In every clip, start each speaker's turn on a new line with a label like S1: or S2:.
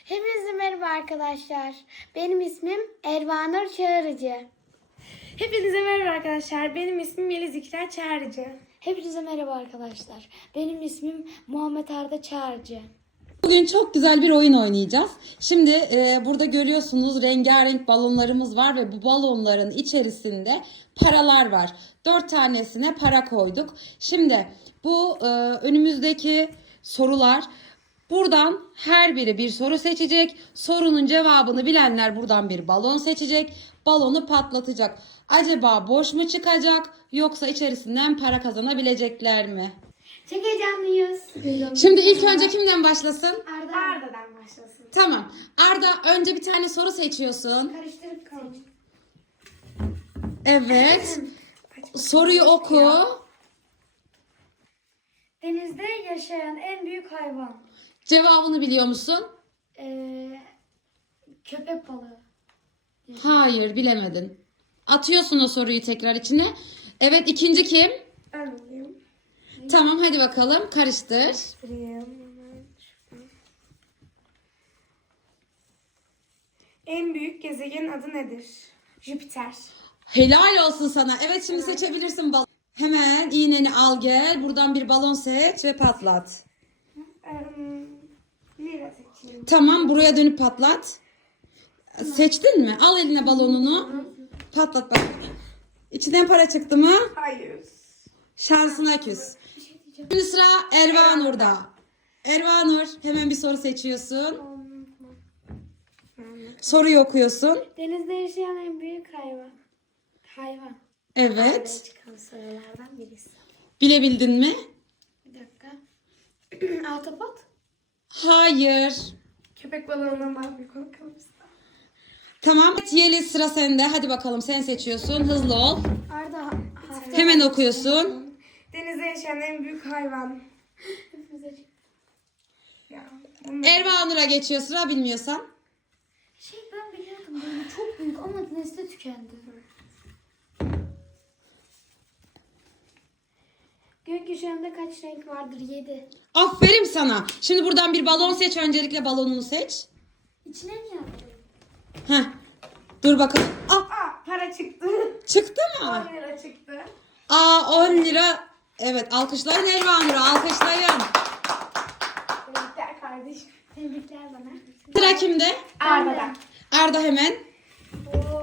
S1: Hepinize merhaba arkadaşlar. Benim ismim Ervanur Çağrıcı.
S2: Hepinize merhaba arkadaşlar. Benim ismim Yeliz İkra Çağrıcı.
S1: Hepinize merhaba arkadaşlar. Benim ismim Muhammed Arda Çağrıcı.
S3: Bugün çok güzel bir oyun oynayacağız. Şimdi burada görüyorsunuz rengarenk balonlarımız var ve bu balonların içerisinde paralar var. 4 tanesine para koyduk. Şimdi bu önümüzdeki sorular, buradan her biri bir soru seçecek. Sorunun cevabını bilenler buradan bir balon seçecek. Balonu patlatacak. Acaba boş mu çıkacak yoksa içerisinden para kazanabilecekler mi?
S1: Çok heyecanlıyız.
S3: Şimdi ilk önce kimden başlasın?
S2: Arda'dan başlasın.
S3: Tamam. Arda, önce bir tane soru seçiyorsun.
S1: Karıştırıp konuş.
S3: Evet. Soruyu oku.
S1: Denizde yaşayan en büyük hayvan.
S3: Cevabını biliyor musun?
S1: Köpek balığı.
S3: Hayır, bilemedin. Atıyorsun o soruyu tekrar içine. Evet, ikinci kim?
S2: Ben olayım.
S3: Tamam, hadi bakalım. Karıştır.
S2: En büyük gezegenin adı nedir? Jüpiter.
S3: Helal olsun sana. Evet, şimdi seçebilirsin balon. Hemen iğneni al gel. Buradan bir balon seç ve patlat.
S2: Lira seçeyim.
S3: Tamam, buraya dönüp patlat. Seçtin mi? Al eline balonunu. Patlat bak. İçinden para çıktı mı?
S2: Hayır.
S3: Şansına küs. Şimdi sıra Ervanur'da. Ervanur, hemen bir soru seçiyorsun. Soruyu okuyorsun.
S1: Denizde yaşayan en büyük hayvan. Hayvan.
S3: Evet.
S1: Çıkan sorulardan birisi.
S3: Bilebildin mi?
S1: Bir dakika. Ahtapot.
S3: Hayır.
S2: Köpek balığından daha büyük olan kalırsa.
S3: Tamam. Yeliz, sıra sende. Hadi bakalım, sen seçiyorsun. Hızlı ol.
S1: Arda hafta.
S3: Hemen okuyorsun.
S2: Denizde yaşayan en büyük hayvan. Ya,
S3: Ervanur'a geçiyor sıra, bilmiyorsan.
S1: Ben biliyordum böyle çok büyük ama nesli tükendi. Gökyüzünde kaç renk vardır? 7.
S3: Aferin sana. Şimdi buradan bir balon seç. Öncelikle balonunu seç.
S1: İçine mi yaptın?
S3: Heh. Dur bakalım. Ah,
S2: para çıktı.
S3: çıktı mı?
S2: 10 lira çıktı.
S3: 10 lira. Evet, alkışlayın Ervanur'a. Alkışlayın.
S2: Tebrikler kardeşim.
S1: Tebrikler bana.
S3: Sıra kimde?
S2: Arda'dan.
S3: Arda hemen.
S1: Oh.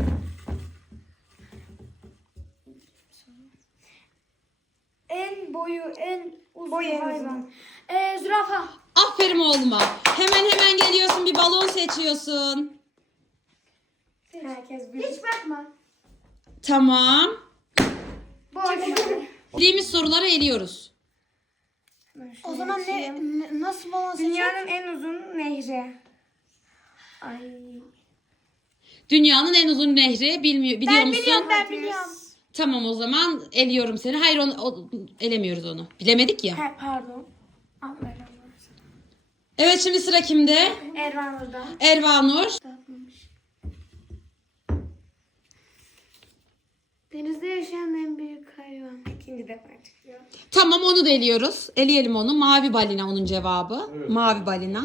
S1: En uzun
S2: Boyu en
S1: hayvan. Zürafa.
S3: Aferin oğluma. Hemen geliyorsun, bir balon seçiyorsun.
S2: Herkes bir.
S1: Hiç bakma.
S3: Tamam.
S1: Boş.
S3: Bildiğimiz soruları eliyoruz.
S1: O zaman nasıl balon seçecek?
S2: Dünyanın en uzun nehri. Ay.
S3: Dünyanın en uzun nehri biliyor musun?
S1: Ben biliyorum.
S3: Tamam, o zaman eliyorum seni. Hayır, elemiyoruz onu. Bilemedik ya.
S2: Ha, pardon.
S3: Evet, şimdi sıra kimde?
S2: Ervanur'da.
S3: Ervanur.
S1: Denizde yaşayan en büyük hayvan.
S2: İkinci defa çıkıyor.
S3: Tamam, onu da eliyoruz. Eleyelim onu. Mavi balina onun cevabı. Evet. Mavi balina.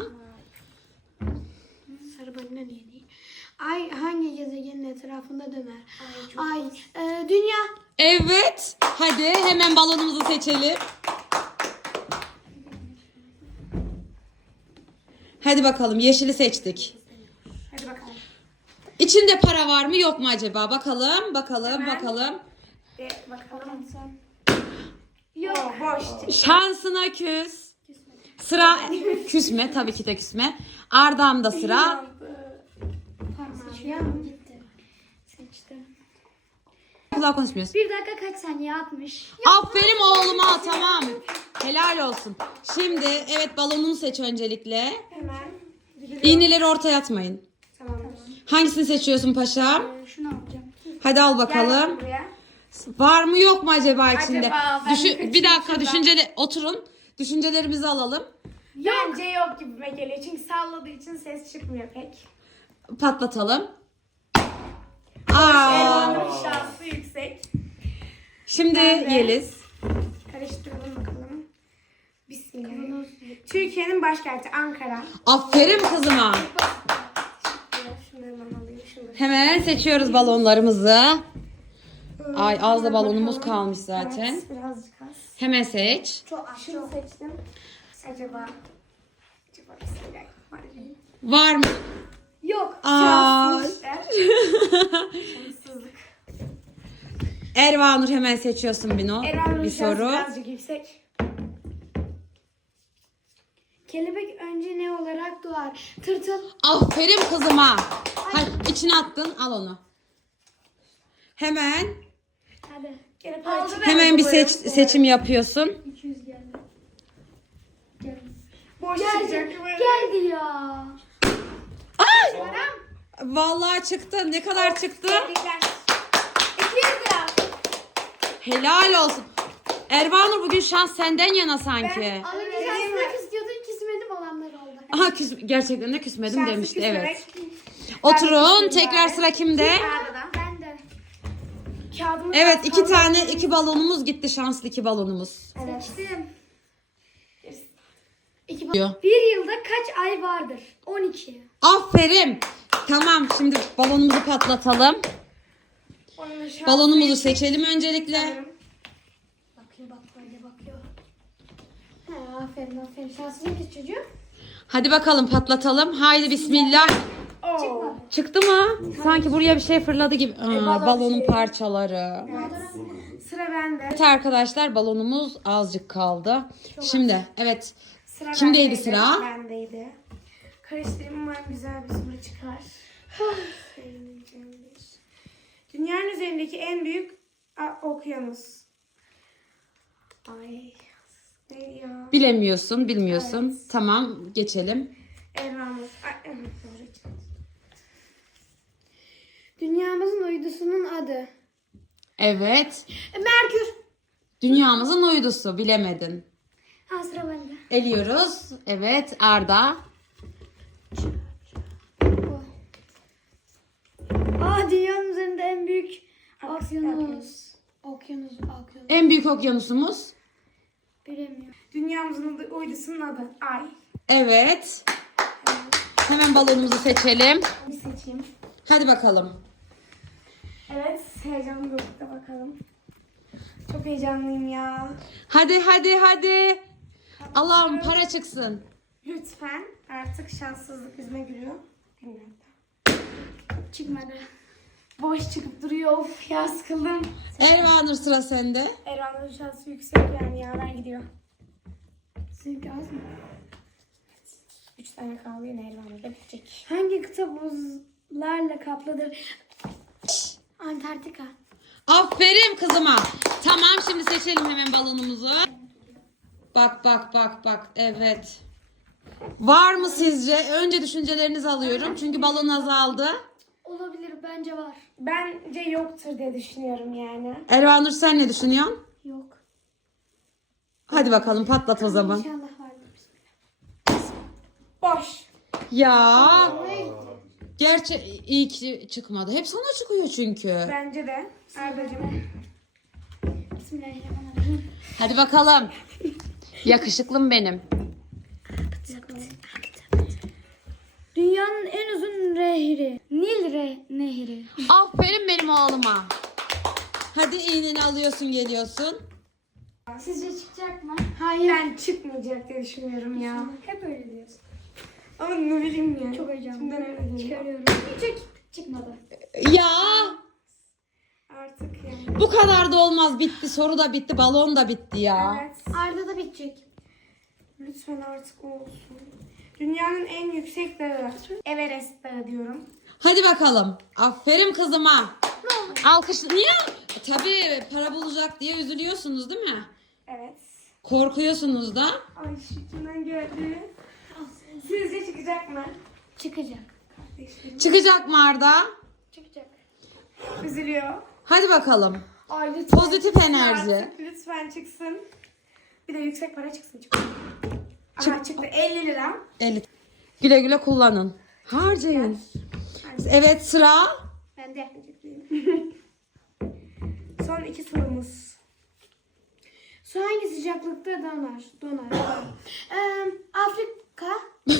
S1: Sarı balina niye değil? Ay hangi gezegenin etrafında döner? Ay, dünya.
S3: Evet. Hadi hemen balonumuzu seçelim. Hadi bakalım, yeşili seçtik.
S2: Hadi bakalım.
S3: İçinde para var mı yok mu acaba? Bakalım.
S2: Bakalım. Yok. Boş çıktı.
S3: Şansına küs. Sıra küsme, tabii ki de küsme. Arda'mda sıra.
S1: Parmağım gitti. Seçtim.
S3: Kulağa konuşmuyoruz.
S1: 1 dakika kaç saniye? 60.
S3: Aferin oğluma, tamam. Helal olsun. Şimdi evet, balonunu seç öncelikle.
S2: Hemen.
S3: İğneleri ortaya atmayın.
S2: Tamamdır.
S3: Hangisini seçiyorsun paşam?
S1: Şunu alacağım.
S3: Hadi al
S2: Gel
S3: bakalım.
S2: buraya.
S3: Var mı yok mu acaba içinde?
S2: Acaba ben
S3: Bir dakika, oturun. Düşüncelerimizi alalım.
S2: Bence yok gibime geliyor. Çünkü salladığı için ses çıkmıyor pek.
S3: Patlatalım.
S2: Ervanur'un şansı yüksek.
S3: Şimdi
S2: Ben de.
S3: Yeliz.
S2: Karıştıralım bakalım. Bismillah. Türkiye'nin başkenti Ankara.
S3: Aferin kızıma.
S2: Şunları ben alayım. Şunları.
S3: Hemen seçiyoruz balonlarımızı. Ay az da balonumuz kalmış zaten.
S2: Evet, birazcık az.
S3: Hemen seç.
S2: Şunu seçtim. Acaba bismillahirrahmanirrahim.
S3: Var mı?
S2: Yok.
S3: Aa.
S2: Şanssızlık.
S3: Ervanur hemen seçiyorsun Bino.
S2: Erhan'ın
S3: Bir
S2: şansı
S3: soru.
S2: birazcık yüksek.
S1: Kelebek önce ne olarak doğar? Tırtıl.
S3: Aferin kızıma. Hadi içine attın al onu. Hemen
S1: Hadi.
S2: Gene
S1: Aldı ben.
S3: hemen bir seçim yapıyorsun.
S1: 200 geldi. Geldi.
S2: Boş
S1: Geldi.
S2: çıkacak.
S1: Geldi ya.
S3: Ay!
S1: Param.
S3: Vallahi çıktı. Ne kadar çıktı?
S2: Tebrikler.
S1: 200 lira.
S3: Helal olsun. Ervanur bugün şans senden yana sanki.
S1: Az önce şanslık istiyordun, küsmedim olanlar oldu.
S3: Aha gerçekten de küsmedim
S2: Şanslı
S3: demişti.
S2: küsmemek.
S3: Evet. Oturun.
S2: küsmedim
S3: Tekrar
S2: bari.
S3: sıra kimde?
S2: Arada.
S1: Ben de.
S2: Kağıdımı
S3: Evet
S2: biraz
S3: 2
S2: fazla-
S3: tane 2 balonumuz gitti. Şanslı 2 balonumuz.
S2: Evet.
S1: Seçtim.
S3: Diyor.
S1: Bir yılda kaç ay vardır? 12.
S3: Aferin. Tamam şimdi balonumuzu patlatalım.
S2: Onun şansı
S3: Balonumuzu
S2: yüksek
S3: seçelim öncelikle.
S2: sanırım.
S1: Bakayım bak böyle bakıyor. Ha, aferin. Şanslı kız çocuğu.
S3: Hadi bakalım patlatalım. Haydi bismillah.
S2: Oo.
S3: Çıktı mı? Sanki buraya bir şey fırladı gibi.
S2: balon
S3: Balonun
S2: şey.
S3: parçaları.
S2: Sıra bende.
S3: Evet arkadaşlar balonumuz azıcık kaldı. Şimdi evet.
S2: Sıra
S3: Kimdeydi
S2: bendeydi,
S3: sıra?
S2: Bendeydi. Karıştırayım umarım güzel bir soru çıkar. Dünyanın üzerindeki en büyük okyanus. Ay. Ne ya?
S3: Bilmiyorsun. Tamam geçelim.
S2: Elvanur. Ay, evet, doğru.
S1: Dünyamızın uydusunun adı.
S3: Evet.
S1: Merkür.
S3: Dünyamızın uydusu bilemedin.
S1: Ha sıra bende.
S3: Eliyoruz. Evet Arda.
S1: Dünyanın üzerinde en büyük okyanus. Okyanus.
S3: En büyük okyanusumuz.
S1: Bilemiyorum.
S2: Dünyamızın uydusunun adı. Ay.
S3: Evet. Hemen balonumuzu seçelim.
S2: Bir seçeyim.
S3: Hadi bakalım.
S2: Evet. Heyecanlı grupta bakalım. Çok heyecanlıyım ya.
S3: Hadi. Allah'ım para çıksın.
S2: Lütfen. Artık şanssızlık yüzüme gülüyor. Bilmiyorum.
S1: Çıkmadı.
S2: Boş çıkıp duruyor. Of ya sıkıldım.
S3: Ervanur sıra sende.
S2: Erhan'ın şansı yüksek yani ya. Ben gidiyor.
S1: Seninki az mı?
S2: 3 tane kaldı yine Erhan'da bitecek.
S1: Hangi kıta buzlarla kaplıdır? Antarktika.
S3: Aferin kızıma. Tamam şimdi seçelim hemen balonumuzu. Bak. Evet. Var mı sizce? Önce düşüncelerinizi alıyorum. Çünkü balon azaldı.
S1: Olabilir, bence var.
S2: Bence yoktur diye düşünüyorum yani.
S3: Ervanur sen ne düşünüyorsun?
S1: Yok.
S3: Hadi bakalım patlat o zaman.
S1: İnşallah vardır.
S2: Boş.
S3: Ya. Gerçi iyi ki çıkmadı. Hep sana çıkıyor çünkü.
S2: Bence de. Ardacığım.
S1: Bismillahirrahmanirrahim.
S3: Hadi bakalım. Yakışıklım benim.
S1: Dünyanın en uzun nehri. Nehri.
S3: Aferin benim oğluma. Hadi iğneni alıyorsun geliyorsun.
S1: Sizce çıkacak mı? Hayır.
S2: Ben çıkmayacak diye düşünüyorum ya.
S1: Hep öyle diyorsun.
S2: Ama ne bileyim ya.
S1: Çok heyecanlı.
S2: Şimdiden öyle geliyor.
S1: Çıkarıyorum. Çıkmadı.
S3: Ya
S2: Artık yani.
S3: bu kadar da olmaz. Bitti. Soru da bitti. Balon da bitti ya.
S2: Evet.
S1: Arda da bitecek.
S2: Lütfen artık olsun. Dünyanın en yüksek dağı. Everest dağı diyorum.
S3: Hadi bakalım. Aferin kızıma. Alkış. Niye? Tabii para bulacak diye üzülüyorsunuz değil mi?
S2: Evet.
S3: Korkuyorsunuz da.
S2: Ay şıkkından geldi. Sizce çıkacak mı?
S1: Çıkacak.
S2: Kardeşlerim.
S3: Çıkacak mı Arda?
S1: Çıkacak.
S2: Üzülüyor.
S3: Hadi bakalım.
S2: Ay lütfen.
S3: Pozitif enerji.
S2: Artık lütfen çıksın. Bir de yüksek para çıksın. Aha çıktı 50 lira.
S3: 50. Güle güle kullanın. Harcayın. Evet sıra.
S2: Ben de. Son 2 sorumuz.
S1: Su hangi sıcaklıkta donar? Afrika.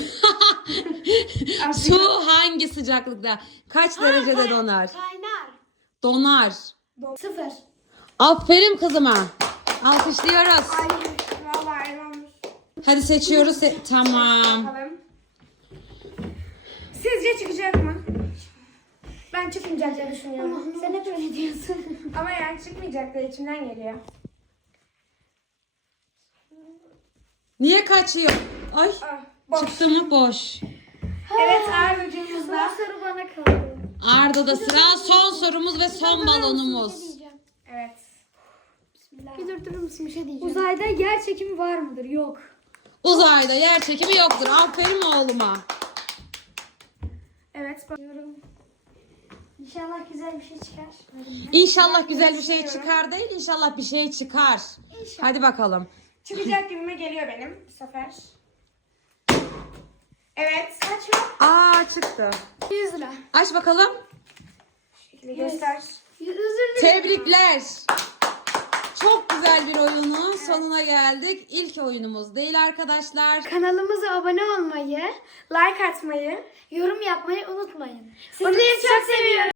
S3: Su hangi sıcaklıkta? Kaç derecede donar?
S1: Kaynar.
S3: Donar.
S1: 0.
S3: Aferin kızıma. Alkışlıyoruz.
S2: Ay vallahi elmammış.
S3: Hadi seçiyoruz. Tamam.
S2: Bakalım. Sizce çıkacak mı? Ben çıkmayacak diye düşünüyorum.
S1: Sen hep öyle diyorsun.
S2: Ama yani çıkmayacak diye içimden geliyor.
S3: Niye kaçıyor? Ay.
S2: Ah, boş.
S3: Çıktı mı? Boş.
S2: Evet Arda'cığımızda.
S1: Soru bana kaldı.
S3: Arda'da sıra, son sorumuz ve son balonumuz.
S2: Evet.
S1: Bir durdurur musun, bir şey diyeceğim.
S4: Uzayda yer çekimi var mıdır? Yok.
S3: Uzayda yer çekimi yoktur. Aferin oğluma.
S2: Evet.
S4: İnşallah güzel bir şey çıkar.
S3: İnşallah güzel bir şey çıkar değil, inşallah bir şey çıkar. Hadi bakalım.
S2: Çıkacak gibime geliyor benim bu sefer. Evet.
S3: Aa çıktı.
S1: 100 lira.
S3: Aç bakalım.
S2: Şekilde göster.
S1: Özür dilerim.
S3: Tebrikler. Çok güzel bir oyunun sonuna geldik. İlk oyunumuz değil arkadaşlar.
S1: Kanalımıza abone olmayı,
S2: Like atmayı.
S1: yorum yapmayı unutmayın.
S2: Sizi çok seviyorum.